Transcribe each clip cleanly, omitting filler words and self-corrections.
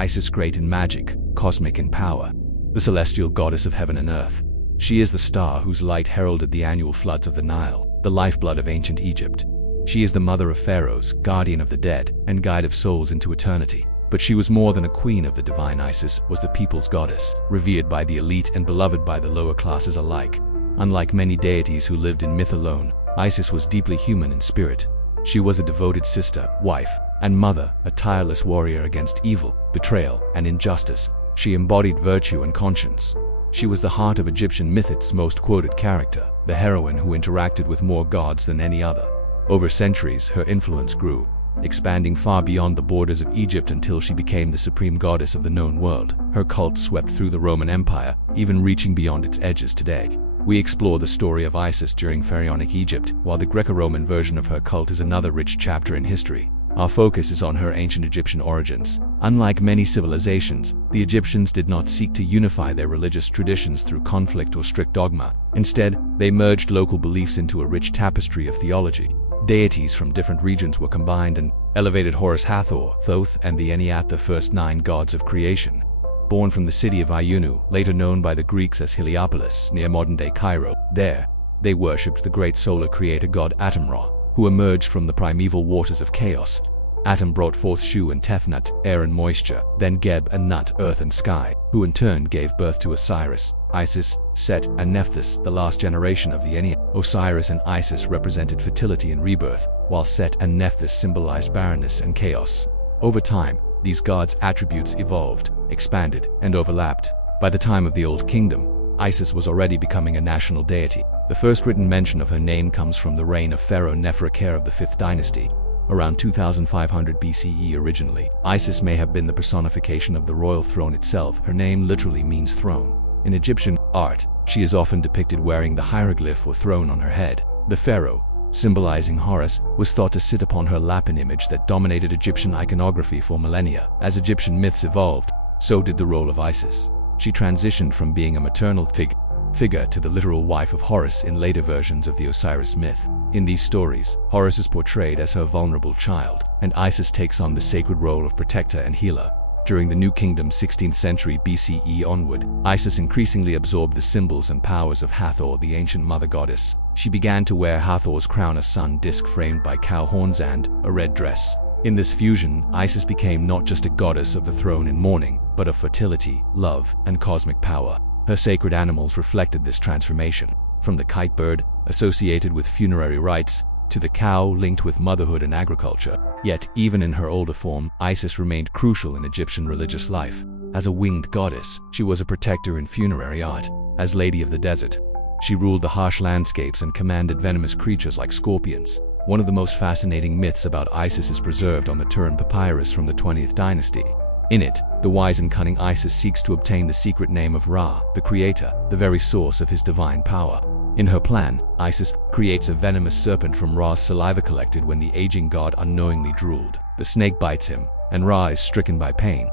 Isis, great in magic, cosmic in power, the celestial goddess of heaven and earth. She is the star whose light heralded the annual floods of the Nile, the lifeblood of ancient Egypt. She is the mother of pharaohs, guardian of the dead, and guide of souls into eternity. But she was more than a queen of the divine. Isis was the people's goddess, revered by the elite and beloved by the lower classes alike. Unlike many deities who lived in myth alone, Isis was deeply human in spirit. She was a devoted sister, wife, and mother, a tireless warrior against evil, betrayal, and injustice. She embodied virtue and conscience. She was the heart of Egyptian myth, its most quoted character, the heroine who interacted with more gods than any other. Over centuries, her influence grew, expanding far beyond the borders of Egypt until she became the supreme goddess of the known world. Her cult swept through the Roman Empire, even reaching beyond its edges today. We explore the story of Isis during pharaonic Egypt, while the Greco-Roman version of her cult is another rich chapter in history. Our focus is on her ancient Egyptian origins. Unlike many civilizations, the Egyptians did not seek to unify their religious traditions through conflict or strict dogma. Instead, they merged local beliefs into a rich tapestry of theology. Deities from different regions were combined and elevated. Horus, Hathor, Thoth, and the Ennead, the first 9 gods of creation. Born from the city of Iunu, later known by the Greeks as Heliopolis, near modern-day Cairo, there, they worshipped the great solar creator god Atum-Ra, who emerged from the primeval waters of chaos. Atum brought forth Shu and Tefnut, air and moisture, then Geb and Nut, earth and sky, who in turn gave birth to Osiris, Isis, Set, and Nephthys, the last generation of the Ennead. Osiris and Isis represented fertility and rebirth, while Set and Nephthys symbolized barrenness and chaos. Over time, these gods' attributes evolved, expanded, and overlapped. By the time of the Old Kingdom, Isis was already becoming a national deity. The first written mention of her name comes from the reign of Pharaoh Neferkare of the 5th dynasty, around 2500 BCE. Originally, Isis may have been the personification of the royal throne itself. Her name literally means throne. In Egyptian art, she is often depicted wearing the hieroglyph or throne on her head. The pharaoh, symbolizing Horus, was thought to sit upon her lap, an image that dominated Egyptian iconography for millennia. As Egyptian myths evolved, so did the role of Isis. She transitioned from being a maternal figure to the literal wife of Horus in later versions of the Osiris myth. In these stories, Horus is portrayed as her vulnerable child, and Isis takes on the sacred role of protector and healer. During the New Kingdom, 16th century BCE onward, Isis increasingly absorbed the symbols and powers of Hathor, the ancient mother goddess. She began to wear Hathor's crown, a sun disk framed by cow horns, and a red dress. In this fusion, Isis became not just a goddess of the throne in mourning, but of fertility, love, and cosmic power. Her sacred animals reflected this transformation, from the kite bird, associated with funerary rites, to the cow linked with motherhood and agriculture. Yet, even in her older form, Isis remained crucial in Egyptian religious life. As a winged goddess, she was a protector in funerary art. As Lady of the Desert, she ruled the harsh landscapes and commanded venomous creatures like scorpions. One of the most fascinating myths about Isis is preserved on the Turin Papyrus from the 20th dynasty. In it, the wise and cunning Isis seeks to obtain the secret name of Ra, the creator, the very source of his divine power. In her plan, Isis creates a venomous serpent from Ra's saliva collected when the aging god unknowingly drooled. The snake bites him, and Ra is stricken by pain.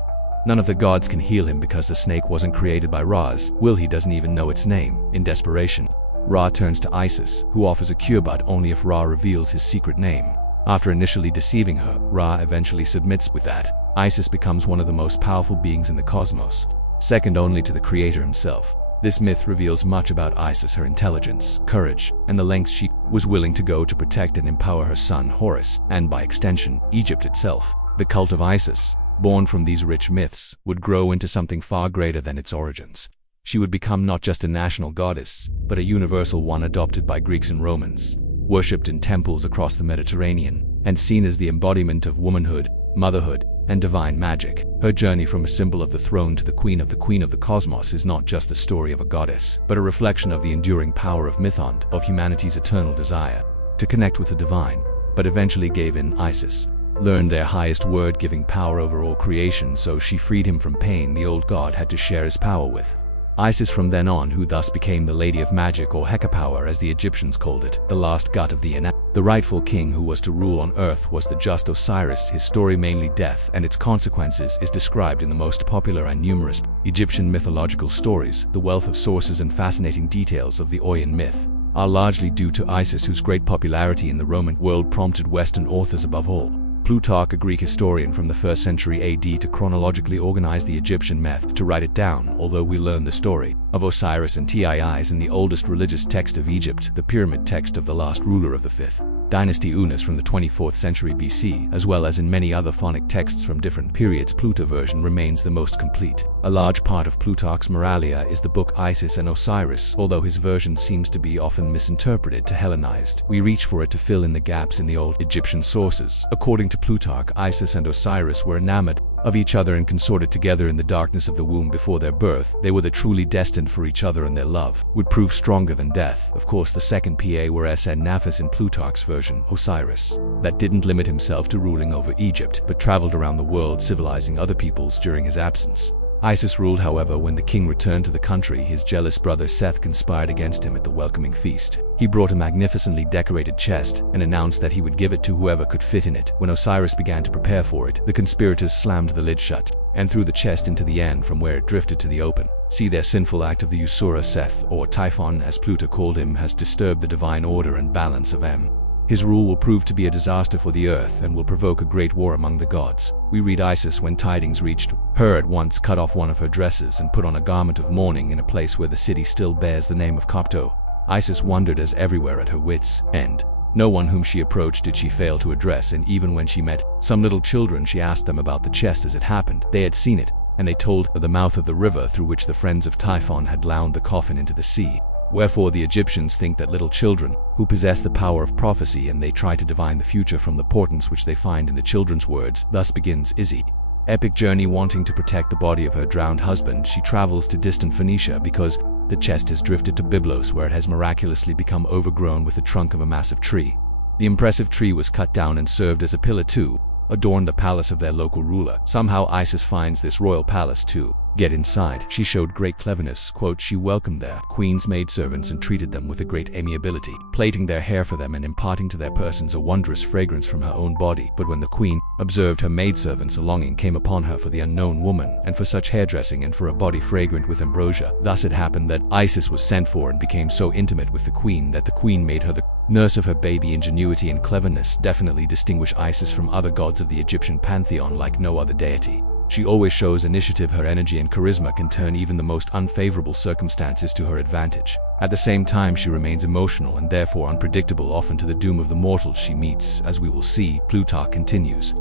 None of the gods can heal him because the snake wasn't created by Ra's will. He doesn't even know its name. In desperation, Ra turns to Isis, who offers a cure, but only if Ra reveals his secret name. After initially deceiving her, Ra eventually submits. With that, Isis becomes one of the most powerful beings in the cosmos, second only to the creator himself. This myth reveals much about Isis, her intelligence, courage, and the lengths she was willing to go to protect and empower her son Horus, and by extension, Egypt itself. The cult of Isis, born from these rich myths, would grow into something far greater than its origins. She would become not just a national goddess, but a universal one, adopted by Greeks and Romans, worshipped in temples across the Mediterranean, and seen as the embodiment of womanhood, motherhood, and divine magic. Her journey from a symbol of the throne to the queen of the cosmos is not just the story of a goddess, but a reflection of the enduring power of myth and of humanity's eternal desire to connect with the divine. But eventually gave in. Isis learned their highest word, giving power over all creation, so she freed him from pain the old god had to share his power with. Isis from then on, who thus became the Lady of Magic, or Hecapower as the Egyptians called it, the last god of the Ennead. The rightful king who was to rule on earth was the just Osiris. His story, mainly death and its consequences, is described in the most popular and numerous Egyptian mythological stories. The wealth of sources and fascinating details of the Oyan myth are largely due to Isis, whose great popularity in the Roman world prompted Western authors above all Plutarch, a Greek historian from the 1st century AD, to chronologically organize the Egyptian myth, to write it down, although we learn the story of Osiris and Tis in the oldest religious text of Egypt, the pyramid text of the last ruler of the 5th dynasty Unas from the 24th century BC, as well as in many other phonic texts from different periods. Plutarch's version remains the most complete. A large part of Plutarch's Moralia is the book Isis and Osiris. Although his version seems to be often misinterpreted to Hellenized, we reach for it to fill in the gaps in the old Egyptian sources. According to Plutarch, Isis and Osiris were enamored of each other and consorted together in the darkness of the womb before their birth. They were truly destined for each other, and their love would prove stronger than death. Of course, the second PA were Sn Naphis in Plutarch's version, Osiris, that didn't limit himself to ruling over Egypt, but traveled around the world civilizing other peoples during his absence. Isis ruled, however. When the king returned to the country, his jealous brother Seth conspired against him at the welcoming feast. He brought a magnificently decorated chest and announced that he would give it to whoever could fit in it. When Osiris began to prepare for it, the conspirators slammed the lid shut and threw the chest into the end from where it drifted to the open. See, their sinful act of the usurer Seth, or Typhon as Plutarch called him, has disturbed the divine order and balance of M. His rule will prove to be a disaster for the earth and will provoke a great war among the gods. We read Isis, when tidings reached her, at once cut off one of her dresses and put on a garment of mourning in a place where the city still bears the name of Copto. Isis wondered as everywhere at her wits' end. No one whom she approached did she fail to address, and even when she met some little children, she asked them about the chest as it happened. They had seen it, and they told of the mouth of the river through which the friends of Typhon had lowered the coffin into the sea. Wherefore the Egyptians think that little children who possess the power of prophecy, and they try to divine the future from the portents which they find in the children's words. Thus begins Izzy. Epic journey. Wanting to protect the body of her drowned husband, she travels to distant Phoenicia because the chest is drifted to Byblos, where it has miraculously become overgrown with the trunk of a massive tree. The impressive tree was cut down and served as a pillar to adorn the palace of their local ruler. Somehow Isis finds this royal palace to get inside. She showed great cleverness. Quote, she welcomed their queen's maidservants and treated them with a great amiability, plaiting their hair for them and imparting to their persons a wondrous fragrance from her own body. But when the queen observed her maidservants, a longing came upon her for the unknown woman, and for such hairdressing, and for a body fragrant with ambrosia. Thus it happened that Isis was sent for and became so intimate with the queen that the queen made her the nurse of her baby. Ingenuity and cleverness definitely distinguish Isis from other gods of the Egyptian pantheon like no other deity. She always shows initiative. Her energy and charisma can turn even the most unfavorable circumstances to her advantage. At the same time, she remains emotional and therefore unpredictable, often to the doom of the mortals she meets, as we will see. Plutarch continues.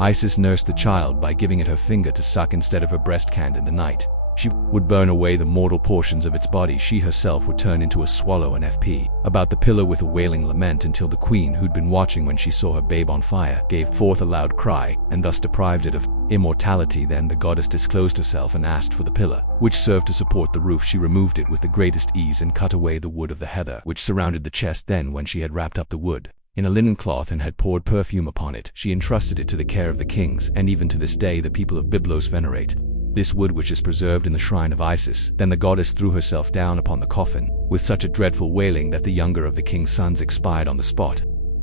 Isis nursed the child by giving it her finger to suck instead of her breast. And in the night, she would burn away the mortal portions of its body. She herself would turn into a swallow and FP about the pillar with a wailing lament, until the queen, who'd been watching when she saw her babe on fire, gave forth a loud cry and thus deprived it of immortality. Then the goddess disclosed herself and asked for the pillar, which served to support the roof. She removed it with the greatest ease and cut away the wood of the heather which surrounded the chest. Then, when she had wrapped up the wood in a linen cloth and had poured perfume upon it, she entrusted it to the care of the kings, and even to this day the people of Byblos venerate this wood, which is preserved in the shrine of Isis. Then the goddess threw herself down upon the coffin with such a dreadful wailing that the younger of the king's sons expired on the spot.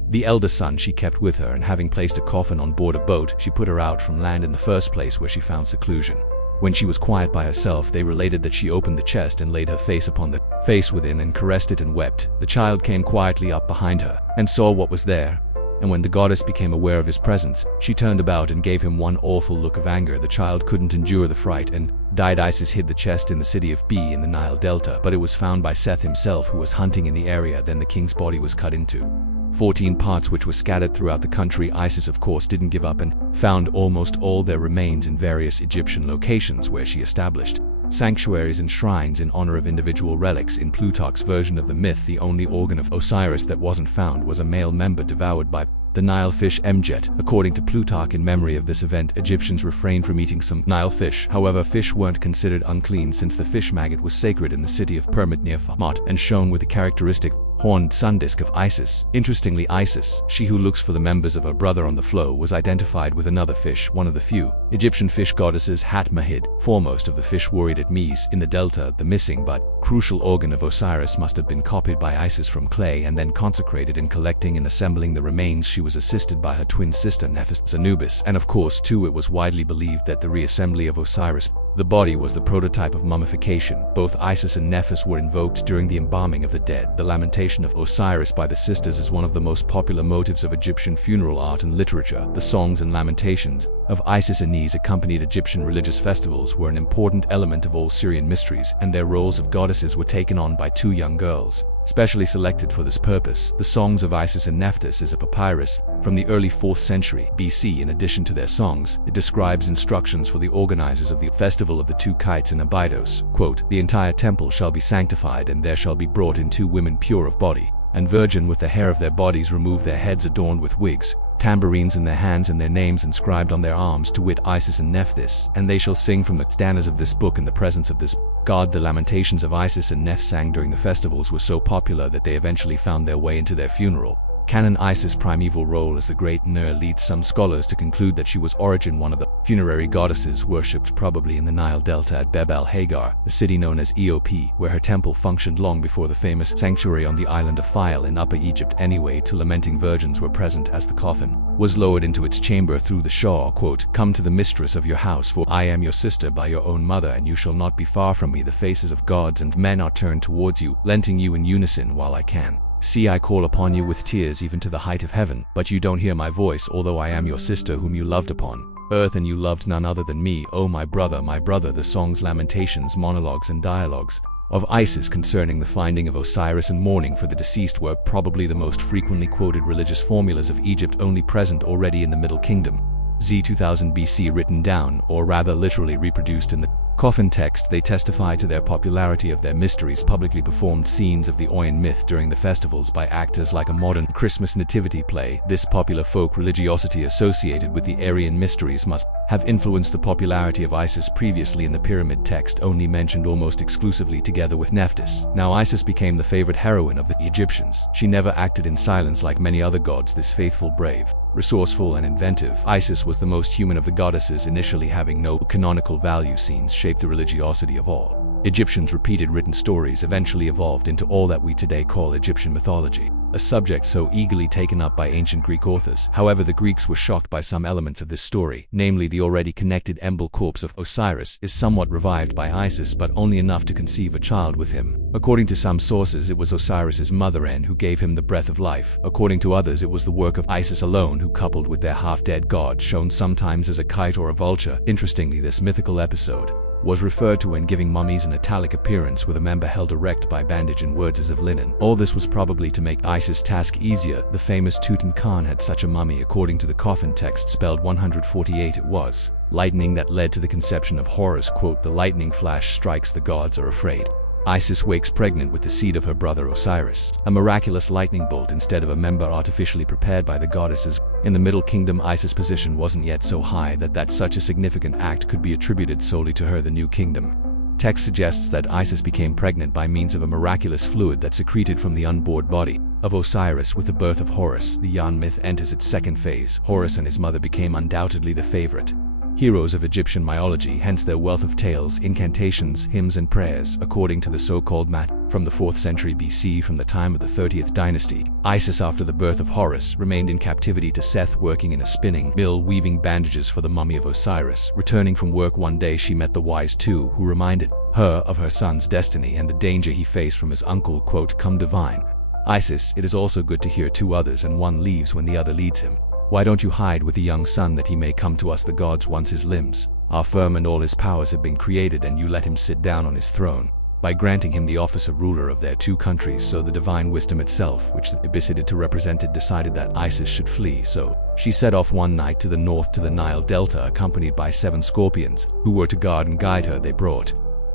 The elder son she kept with her, and having placed a coffin on board a boat, she put her out from land in the first place where she found seclusion. When she was quiet by herself, they related that she opened the chest and laid her face upon the face within and caressed it and wept. The child came quietly up behind her and saw what was there. And when the goddess became aware of his presence, she turned about and gave him one awful look of anger. The child couldn't endure the fright and died. Isis hid the chest in the city of B in the Nile Delta, but it was found by Seth himself, who was hunting in the area. Then the king's body was cut into 14 parts, which were scattered throughout the country. Isis, of course, didn't give up and found almost all their remains in various Egyptian locations, where she established sanctuaries and shrines in honor of individual relics. In Plutarch's version of the myth, the only organ of Osiris that wasn't found was a male member devoured by the Nile fish Mjet. According to Plutarch, in memory of this event, Egyptians refrained from eating some Nile fish. However, fish weren't considered unclean, since the fish maggot was sacred in the city of Permit near Famot and shone with the characteristic horned sun disk of Isis. Interestingly, Isis, she who looks for the members of her brother on the floe, was identified with another fish, one of the few Egyptian fish goddesses, Hat-Mahid, foremost of the fish warried at Mes in the delta. The missing but crucial organ of Osiris must have been copied by Isis from clay and then consecrated. In collecting and assembling the remains, she was assisted by her twin sister Nephis Anubis, and of course too it was widely believed that the reassembly of Osiris The body was the prototype of mummification. Both Isis and Nephthys were invoked during the embalming of the dead. The lamentation of Osiris by the sisters is one of the most popular motifs of Egyptian funeral art and literature. The songs and lamentations of Isis and Ys accompanied Egyptian religious festivals were an important element of all Syrian mysteries, and their roles of goddesses were taken on by two young girls, specially selected for this purpose. The Songs of Isis and Nephthys is a papyrus from the early 4th century BC. In addition to their songs, it describes instructions for the organizers of the festival of the two kites in Abydos. Quote, "The entire temple shall be sanctified, and there shall be brought in 2 women pure of body, and virgin, with the hair of their bodies removed, their heads adorned with wigs, tambourines in their hands, and their names inscribed on their arms, to wit, Isis and Nephthys. And they shall sing from the stanzas of this book in the presence of this god." The lamentations of Isis and Nephthys sang during the festivals were so popular that they eventually found their way into their funeral canon. Isis' primeval role as the Great Nur leads some scholars to conclude that she was origin one of the funerary goddesses worshipped probably in the Nile Delta at Beb al-Hagar, the city known as Eop, where her temple functioned long before the famous sanctuary on the island of Philae in Upper Egypt. Anyway, 2 lamenting virgins were present as the coffin was lowered into its chamber through the shaw. Quote, "Come to the mistress of your house, for I am your sister by your own mother, and you shall not be far from me. The faces of gods and men are turned towards you, lending you in unison while I can. See, I call upon you with tears even to the height of heaven, but you don't hear my voice, although I am your sister whom you loved upon earth, and you loved none other than me. Oh, my brother, my brother." The songs, lamentations, monologues, and dialogues of Isis concerning the finding of Osiris and mourning for the deceased were probably the most frequently quoted religious formulas of Egypt, only present already in the Middle Kingdom. Z 2000 BC, written down, or rather literally reproduced in the coffin text, they testify to their popularity of their mysteries. Publicly performed scenes of the Oyan myth during the festivals by actors like a modern Christmas nativity play. This popular folk religiosity associated with the Aryan mysteries must have influenced the popularity of Isis. Previously in the pyramid text only mentioned almost exclusively together with Nephthys. Now Isis became the favorite heroine of the Egyptians. She never acted in silence like many other gods. This faithful, brave, resourceful, and inventive Isis was the most human of the goddesses. Initially having no canonical value, scenes shaped the religiosity of all Egyptians. Repeated written stories eventually evolved into all that we today call Egyptian mythology, a subject so eagerly taken up by ancient Greek authors. However, the Greeks were shocked by some elements of this story, namely the already connected embalmed corpse of Osiris is somewhat revived by Isis, but only enough to conceive a child with him. According to some sources, it was Osiris's mother En who gave him the breath of life. According to others, it was the work of Isis alone, who coupled with their half-dead god, shown sometimes as a kite or a vulture. Interestingly, this mythical episode was referred to when giving mummies an italic appearance, with a member held erect by bandage and words of linen. All this was probably to make Isis' task easier. The famous Tutankhamun had such a mummy. According to the coffin text spelled 148, it was lightning that led to the conception of Horus. Quote, "The lightning flash strikes, the gods are afraid." Isis wakes pregnant with the seed of her brother Osiris, a miraculous lightning bolt instead of a member artificially prepared by the goddesses. In the Middle Kingdom, Isis' position wasn't yet so high that such a significant act could be attributed solely to her. The New Kingdom text suggests that Isis became pregnant by means of a miraculous fluid that secreted from the unborn body of Osiris. With the birth of Horus, the Yan myth enters its second phase. Horus and his mother became undoubtedly the favorite heroes of Egyptian mythology, hence their wealth of tales, incantations, hymns, and prayers. According to the so-called Mat from the 4th century BC, from the time of the 30th dynasty, Isis, after the birth of Horus, remained in captivity to Seth, working in a spinning mill weaving bandages for the mummy of Osiris. Returning from work one day, she met the wise two, who reminded her of her son's destiny and the danger he faced from his uncle. Quote, "Come divine Isis, it is also good to hear 2 others, and one leaves when the other leads him. Why don't you hide with the young son, that he may come to us? The gods, once his limbs are firm and all his powers have been created, and you let him sit down on his throne by granting him the office of ruler of their 2 countries. So the divine wisdom itself, which the Abyssinids to represented, decided that Isis should flee. So she set off one night to the north to the Nile Delta, accompanied by 7 scorpions, who were to guard and guide her. They brought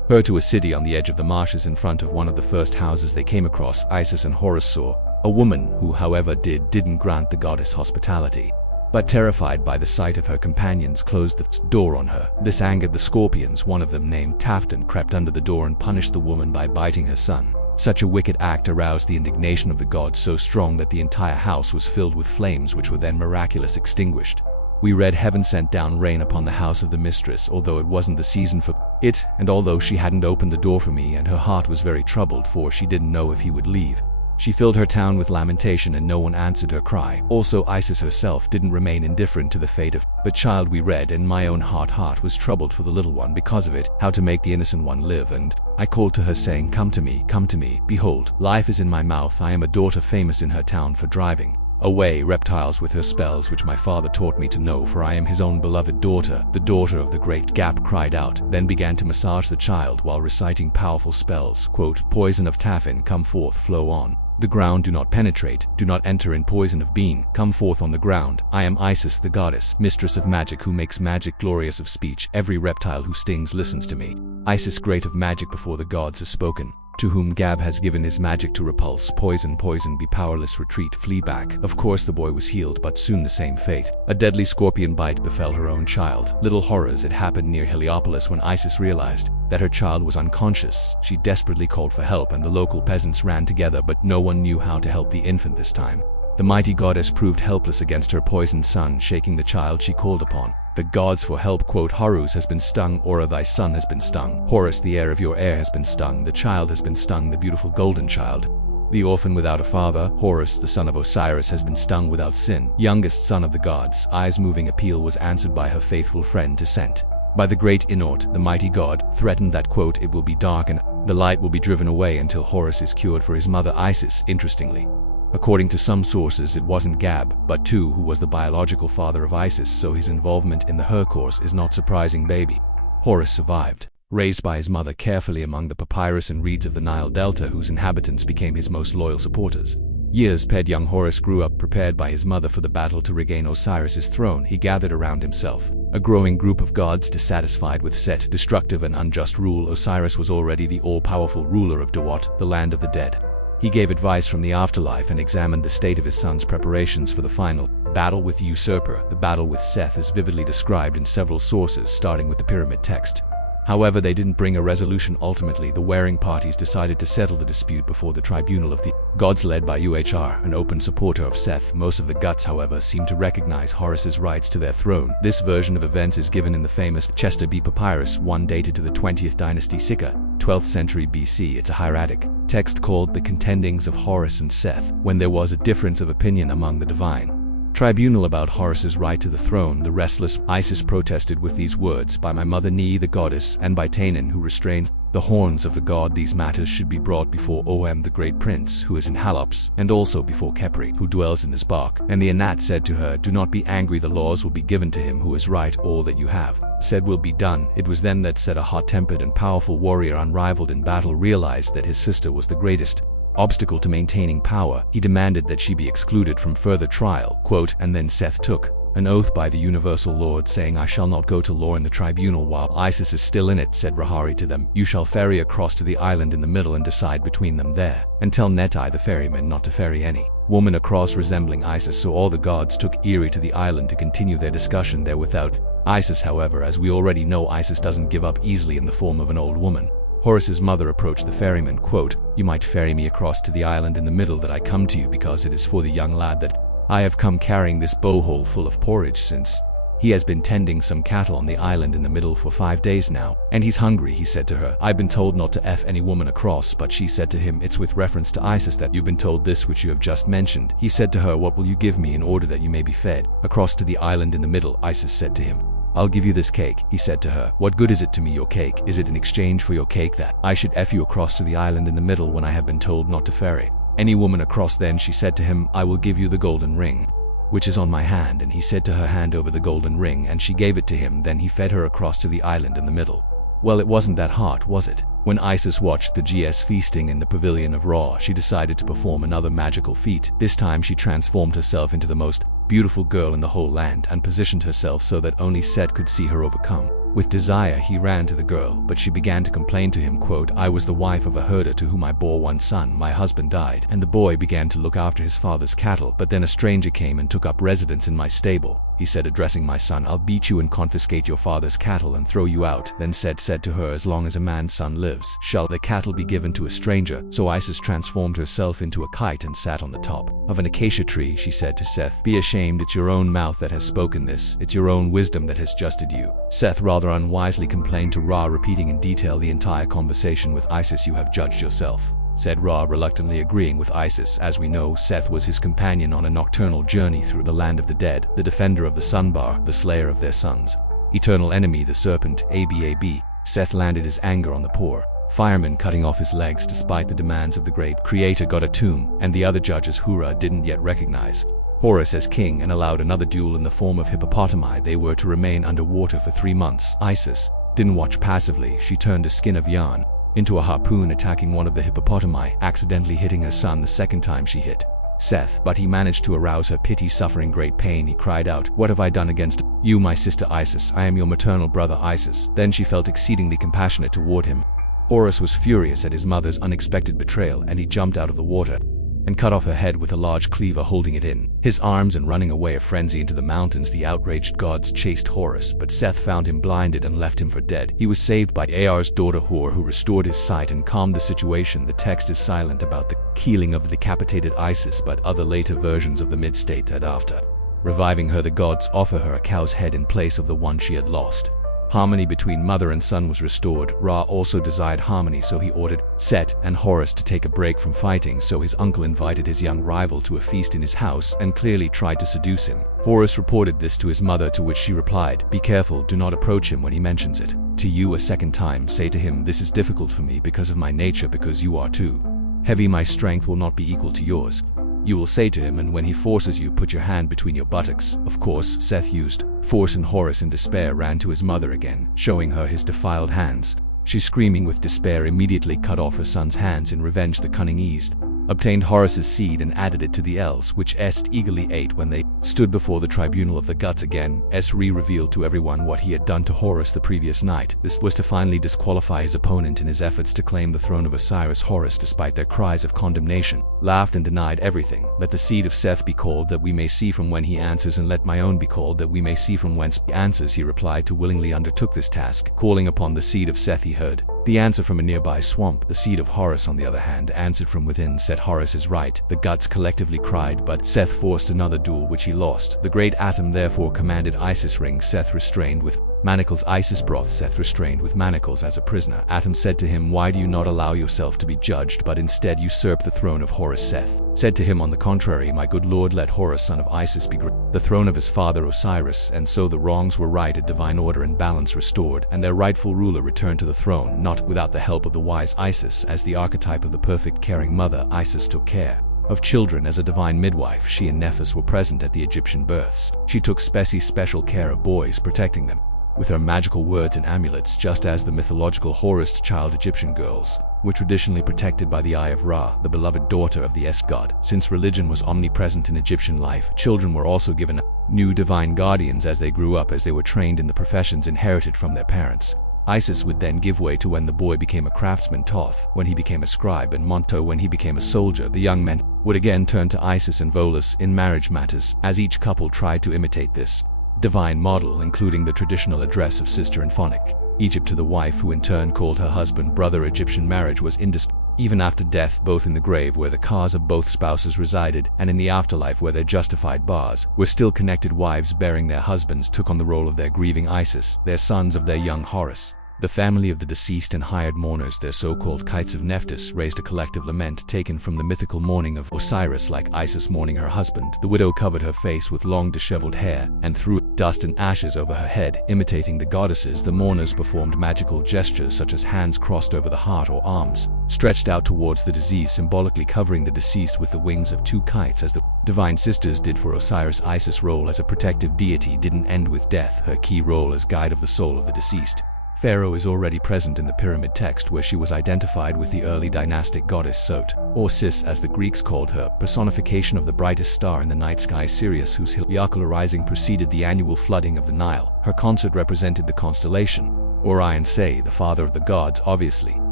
her to a city on the edge of the marshes. In front of one of the first houses they came across, Isis and Horus saw a woman who, however, didn't grant the goddess hospitality, but terrified by the sight of her companions, closed the door on her. This angered the scorpions. One of them, named Tafton, crept under the door and punished the woman by biting her son. Such a wicked act aroused the indignation of the gods so strong that the entire house was filled with flames, which were then miraculously extinguished. We read heaven sent down rain upon the house of the mistress, although it wasn't the season for it, and although she hadn't opened the door for me, and her heart was very troubled, for she didn't know if he would leave. She filled her town with lamentation and no one answered her cry. Also Isis herself didn't remain indifferent to the fate of the child we read, and my own heart was troubled for the little one because of it, how to make the innocent one live, and I called to her saying, come to me, behold, life is in my mouth. I am a daughter famous in her town for driving away reptiles with her spells, which my father taught me to know, for I am his own beloved daughter, the daughter of the great Gap cried out, then began to massage the child while reciting powerful spells, quote, poison of Tafin, come forth, flow on the ground, do not penetrate, do not enter in poison of bean, come forth on the ground. I am Isis the goddess, mistress of magic, who makes magic glorious of speech. Every reptile who stings listens to me. Isis great of magic, before the gods has spoken, to whom Gab has given his magic to repulse poison, be powerless, retreat, flee back. Of course the boy was healed, but soon the same fate. A deadly scorpion bite befell her own child. Little horrors, it happened near Heliopolis when Isis realized that her child was unconscious. She desperately called for help and the local peasants ran together, but no one knew how to help the infant this time. The mighty goddess proved helpless against her poisoned son. Shaking the child, she called upon the gods for help, quote, Horus has been stung, Ora thy son has been stung, Horus the heir of your heir has been stung, the child has been stung, the beautiful golden child. The orphan without a father, Horus the son of Osiris, has been stung without sin, youngest son of the gods. Eyes moving appeal was answered by her faithful friend Descent. By the great Inort, the mighty god, threatened that, quote, it will be dark and the light will be driven away until Horus is cured for his mother Isis. Interestingly, according to some sources, it wasn't Gab, but Tu who was the biological father of Isis, so his involvement in the Hercourse is not surprising. Baby Horus survived, raised by his mother carefully among the papyrus and reeds of the Nile Delta, whose inhabitants became his most loyal supporters. Years ped, young Horus grew up prepared by his mother for the battle to regain Osiris's throne. He gathered around himself a growing group of gods dissatisfied with Set, destructive and unjust rule. Osiris was already the all-powerful ruler of Dawat, the land of the dead. He gave advice from the afterlife and examined the state of his son's preparations for the final battle with the usurper. The battle with Seth is vividly described in several sources, starting with the pyramid text. However, they didn't bring a resolution. Ultimately, the warring parties decided to settle the dispute before the tribunal of the gods led by Uhr, an open supporter of Seth. Most of the gods, however, seem to recognize Horus's rights to their throne. This version of events is given in the famous Chester B papyrus, one dated to the 20th dynasty Sika, 12th century BC. It's a hieratic text called The Contendings of Horus and Seth, when there was a difference of opinion among the divine tribunal about Horus's right to the throne. The restless Isis protested with these words, by my mother Ne the goddess, and by Tanan who restrains the horns of the god, these matters should be brought before Om the great prince who is in Halops, and also before Khepri who dwells in this bark. And the Anat said to her, do not be angry, the laws will be given to him who is right, all that you have said will be done. It was then that Set, a hot-tempered and powerful warrior unrivaled in battle, realized that his sister was the greatest obstacle to maintaining power. He demanded that she be excluded from further trial, quote, and then Seth took an oath by the universal Lord, saying, I shall not go to law in the tribunal while Isis is still in it. Said Rahari to them, you shall ferry across to the island in the middle and decide between them there, and tell Netai the ferryman not to ferry any woman across resembling Isis. So all the gods took Eri to the island to continue their discussion there without Isis. However, as we already know, Isis doesn't give up easily in the form of an old woman. Horus's mother approached the ferryman, quote, you might ferry me across to the island in the middle that I come to you, because it is for the young lad that I have come, carrying this bowhole full of porridge, since he has been tending some cattle on the island in the middle for 5 days now, and he's hungry. He said to her, I've been told not to F any woman across, but she said to him, it's with reference to Isis that you've been told this which you have just mentioned. He said to her, what will you give me in order that you may be fed across to the island in the middle? Isis said to him, I'll give you this cake. He said to her, what good is it to me, your cake? Is it in exchange for your cake that I should F you across to the island in the middle when I have been told not to ferry any woman across? Then she said to him, I will give you the golden ring which is on my hand. And he said to her, hand over the golden ring, and she gave it to him. Then he fed her across to the island in the middle. Well, it wasn't that hard, was it? When Isis watched the GS feasting in the pavilion of Ra, she decided to perform another magical feat. This time she transformed herself into the most beautiful girl in the whole land and positioned herself so that only Set could see her. Overcome with desire, he ran to the girl, but she began to complain to him, quote, I was the wife of a herder to whom I bore one son. My husband died, and the boy began to look after his father's cattle, but then a stranger came and took up residence in my stable. He said, addressing my son, I'll beat you and confiscate your father's cattle and throw you out. Then Set said to her, as long as a man's son lives, shall the cattle be given to a stranger. So Isis transformed herself into a kite and sat on the top of an acacia tree. She said to Seth, be ashamed, it's your own mouth that has spoken this, it's your own wisdom that has justed you. Seth rather unwisely complained to Ra, repeating in detail the entire conversation with Isis, you have judged yourself said Ra, reluctantly agreeing with Isis. As we know, Seth was his companion on a nocturnal journey through the land of the dead, the defender of the Sunbar, the slayer of their sons. Eternal enemy, the serpent, ABAB. Seth landed his anger on the poor fireman, cutting off his legs despite the demands of the great creator god Atum, and the other judges Hura didn't yet recognize Horus as king and allowed another duel in the form of hippopotami. They were to remain underwater for 3 months. Isis didn't watch passively. She turned a skin of yarn into a harpoon, attacking one of the hippopotami, accidentally hitting her son the second time she hit Seth, but he managed to arouse her pity. Suffering great pain, he cried out, "What have I done against you, my sister Isis? I am your maternal brother Isis." Then she felt exceedingly compassionate toward him. Horus was furious at his mother's unexpected betrayal, and he jumped out of the water and cut off her head with a large cleaver, holding it in his arms and running away a frenzy into the mountains. The outraged gods chased Horus, but Seth found him blinded and left him for dead. He was saved by Ar's daughter Hor, who restored his sight and calmed the situation. The text is silent about the killing of the decapitated Isis, but other later versions of the myth state that after reviving her, the gods offer her a cow's head in place of the one she had lost. Harmony between mother and son was restored. Ra also desired harmony, so he ordered Set and Horus to take a break from fighting. So his uncle invited his young rival to a feast in his house and clearly tried to seduce him. Horus reported this to his mother, to which she replied, "Be careful, do not approach him when he mentions it to you a second time. Say to him, 'This is difficult for me because of my nature, because you are too heavy. My strength will not be equal to yours.' You will say to him, and when he forces you, put your hand between your buttocks." Of course, Seth used force, and Horus in despair ran to his mother again, showing her his defiled hands. She, screaming with despair, immediately cut off her son's hands. In revenge, the cunning East obtained Horus's seed and added it to the elves, which Est eagerly ate. When they stood before the tribunal of the gods again, Est revealed to everyone what he had done to Horus the previous night. This was to finally disqualify his opponent in his efforts to claim the throne of Osiris. Horus, despite their cries of condemnation, laughed and denied everything. "Let the seed of Seth be called, that we may see from when he answers, and let my own be called, that we may see from whence he answers." He replied to willingly undertook this task. Calling upon the seed of Seth, he heard the answer from a nearby swamp. The seed of Horus, on the other hand, answered from within. Set Horus is right, the gods collectively cried, but Seth forced another duel, which he lost. The great Atum therefore commanded Isis ring. Seth restrained with manacles. Isis brought Seth restrained with manacles as a prisoner. Atum said to him, "Why do you not allow yourself to be judged, but instead usurp the throne of Horus?" Seth said to him, "On the contrary, my good lord, let Horus, son of Isis, be the throne of his father Osiris." And so the wrongs were right, a divine order and balance restored, and their rightful ruler returned to the throne, not without the help of the wise Isis. As the archetype of the perfect caring mother, Isis took care of children. As a divine midwife, she and Nephis were present at the Egyptian births. She took special care of boys, protecting them with her magical words and amulets, just as the mythological Horus child Egyptian girls were traditionally protected by the eye of Ra, the beloved daughter of the Est god. Since religion was omnipresent in Egyptian life, children were also given new divine guardians as they grew up, as they were trained in the professions inherited from their parents. Isis would then give way to when the boy became a craftsman, Thoth when he became a scribe, and Monto when he became a soldier. The young men would again turn to Isis and Volus in marriage matters, as each couple tried to imitate this divine model, including the traditional address of sister and phonic Egypt to the wife, who in turn called her husband brother. Egyptian marriage was indispensable. Even after death, both in the grave where the cause of both spouses resided and in the afterlife where their justified bars were still connected, wives bearing their husbands took on the role of their grieving Isis, their sons of their young Horus. The family of the deceased and hired mourners, their so-called kites of Nephthys, raised a collective lament taken from the mythical mourning of Osiris. Like Isis mourning her husband, the widow covered her face with long disheveled hair and threw dust and ashes over her head. Imitating the goddesses, the mourners performed magical gestures such as hands crossed over the heart or arms stretched out towards the deceased, symbolically covering the deceased with the wings of 2 kites, as the divine sisters did for Osiris. Isis' role as a protective deity didn't end with death. Her key role as guide of the soul of the deceased Pharaoh is already present in the pyramid text, where she was identified with the early dynastic goddess Sot, or Sis as the Greeks called her, personification of the brightest star in the night sky, Sirius, whose heliacal rising preceded the annual flooding of the Nile. Her consort represented the constellation Orion, say the father of the gods, obviously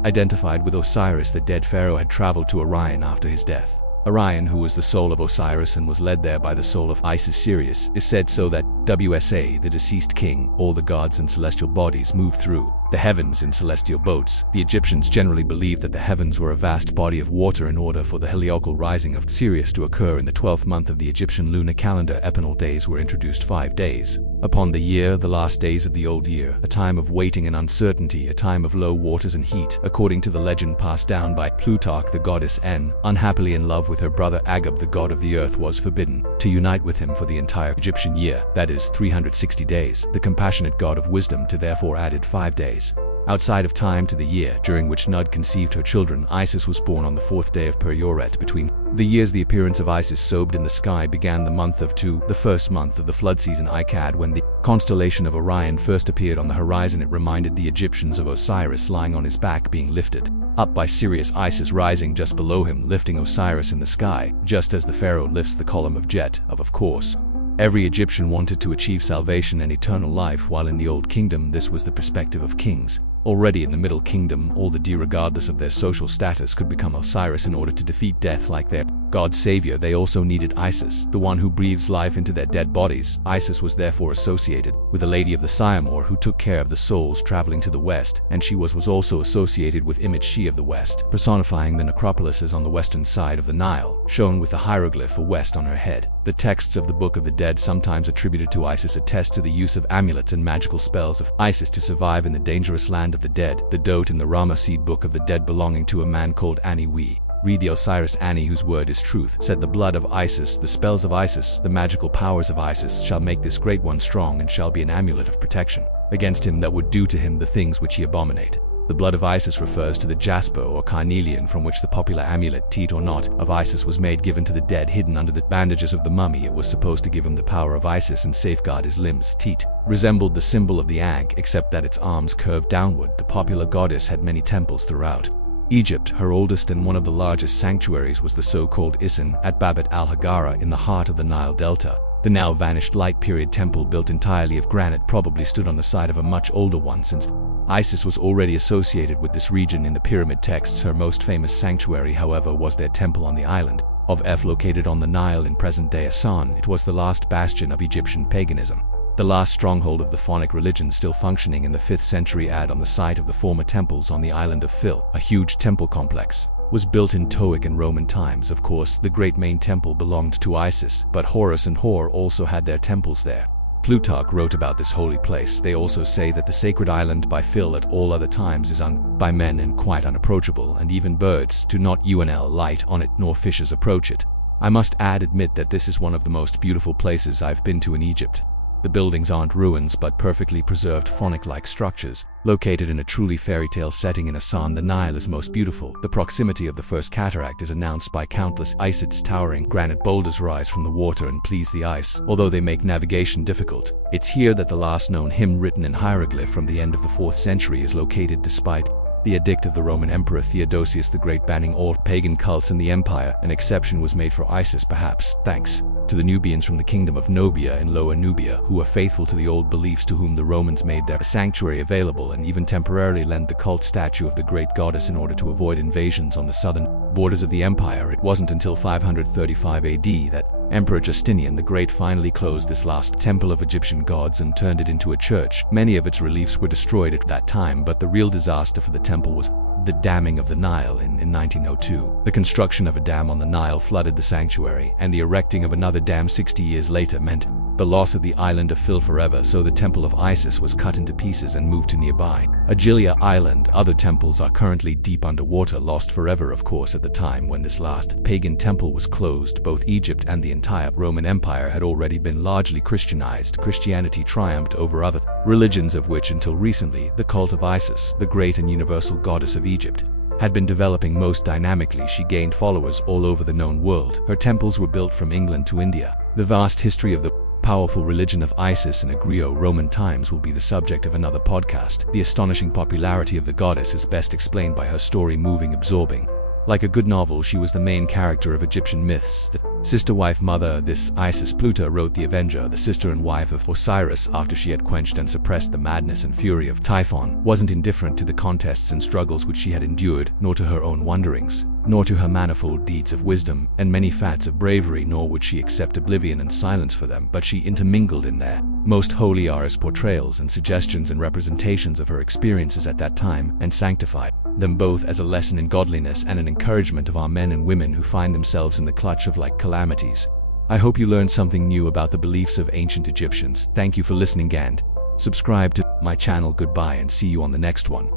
identified with Osiris. The dead pharaoh had traveled to Orion after his death. Orion, who was the soul of Osiris and was led there by the soul of Isis, Sirius, is said so that WSA, the deceased king, all the gods and celestial bodies moved through The heavens in celestial boats. The Egyptians generally believed that the heavens were a vast body of water. In order for the heliacal rising of Sirius to occur in the 12th month of the Egyptian lunar calendar, epinal days were introduced 5 days upon the year, the last days of the old year, a time of waiting and uncertainty, a time of low waters and heat. According to the legend passed down by Plutarch, the goddess En, unhappily in love with her brother Agab, the god of the earth, was forbidden to unite with him for the entire Egyptian year, that is 360 days. The compassionate god of wisdom to therefore added 5 days outside of time to the year during which Nud conceived her children. Isis was born on the 4th day of Perioret. Between the years the appearance of Isis sobed in the sky began the month of Tu, the first month of the flood season Ikad, when the constellation of Orion first appeared on the horizon. It reminded the Egyptians of Osiris lying on his back being lifted up by Sirius, Isis rising just below him, lifting Osiris in the sky, just as the pharaoh lifts the column of Jet. Of course, every Egyptian wanted to achieve salvation and eternal life, while in the Old Kingdom this was the perspective of kings. Already in the Middle Kingdom, all the regardless of their social status, could become Osiris in order to defeat death like their god savior. They also needed Isis, the one who breathes life into their dead bodies. Isis was therefore associated with the Lady of the Sycamore, who took care of the souls traveling to the west, and she was also associated with Image, she of the west, personifying the necropolises on the western side of the Nile, shown with the hieroglyph for west on her head. The texts of the Book of the Dead, sometimes attributed to Isis, attest to the use of amulets and magical spells of Isis to survive in the dangerous land of the dead. The Dot in the Ramesseid Book of the Dead, belonging to a man called Ani. We read the Osiris Ani, whose word is truth, said, the blood of Isis, the spells of Isis, the magical powers of Isis shall make this great one strong, and shall be an amulet of protection against him that would do to him the things which he abominate. The blood of Isis refers to the jasper or carnelian from which the popular amulet, teat or knot, of Isis was made, given to the dead, hidden under the bandages of the mummy. It was supposed to give him the power of Isis and safeguard his limbs. Teat resembled the symbol of the Ag, except that its arms curved downward. The popular goddess had many temples throughout Egypt. Her oldest and one of the largest sanctuaries was the so-called Isin at Babet al-Hagara in the heart of the Nile Delta. The now vanished Light Period temple, built entirely of granite, probably stood on the site of a much older one, since Isis was already associated with this region in the pyramid texts. Her most famous sanctuary, however, was their temple on the island of F, located on the Nile in present-day Aswan. It was the last bastion of Egyptian paganism, the last stronghold of the Phonic religion, still functioning in the 5th century AD on the site of the former temples on the island of Phil. A huge temple complex was built in Toic and Roman times. Of course, the great main temple belonged to Isis, but Horus and Hor also had their temples there. Plutarch wrote about this holy place. They also say that the sacred island by Phil at all other times is by men and quite unapproachable, and even birds do not light on it, nor fishes approach it. I must admit that this is one of the most beautiful places I've been to in Egypt. The buildings aren't ruins, but perfectly preserved Phonic-like structures, located in a truly fairy tale setting in Aswan. The Nile is most beautiful. The proximity of the first cataract is announced by countless ice. Its towering granite boulders rise from the water and please the ice, although they make navigation difficult. It's here that the last known hymn, written in hieroglyph from the end of the 4th century, is located, despite the edict of the Roman Emperor Theodosius the Great banning all pagan cults in the empire. An exception was made for Isis, perhaps thanks to the Nubians from the kingdom of Nubia in Lower Nubia, who were faithful to the old beliefs, to whom the Romans made their sanctuary available and even temporarily lent the cult statue of the great goddess in order to avoid invasions on the southern borders of the empire. It wasn't until 535 AD that Emperor Justinian the Great finally closed this last temple of Egyptian gods and turned it into a church. Many of its reliefs were destroyed at that time, but the real disaster for the temple was the damming of the Nile in 1902. The construction of a dam on the Nile flooded the sanctuary, and the erecting of another dam 60 years later meant the loss of the island of Phil forever, so the temple of Isis was cut into pieces and moved to nearby Agilia Island. Other temples are currently deep underwater, lost forever. Of course, at the time when this last pagan temple was closed, both Egypt and the entire Roman Empire had already been largely Christianized. Christianity triumphed over other religions, of which until recently the cult of Isis, the great and universal goddess of Egypt, had been developing most dynamically. She gained followers all over the known world. Her temples were built from England to India. The vast history of the powerful religion of Isis in Greco-Roman times will be the subject of another podcast. The astonishing popularity of the goddess is best explained by her story, moving, absorbing. Like a good novel, she was the main character of Egyptian myths. The sister, wife, mother, this Isis. Pluto wrote the Avenger, the sister and wife of Osiris, after she had quenched and suppressed the madness and fury of Typhon, wasn't indifferent to the contests and struggles which she had endured, nor to her own wanderings, nor to her manifold deeds of wisdom and many facts of bravery, nor would she accept oblivion and silence for them, but she intermingled in their Most holy are as portrayals and suggestions and representations of her experiences at that time, and sanctify them both as a lesson in godliness and an encouragement of our men and women who find themselves in the clutch of like calamities. I hope you learned something new about the beliefs of ancient Egyptians. Thank you for listening and subscribe to my channel. Goodbye and see you on the next one.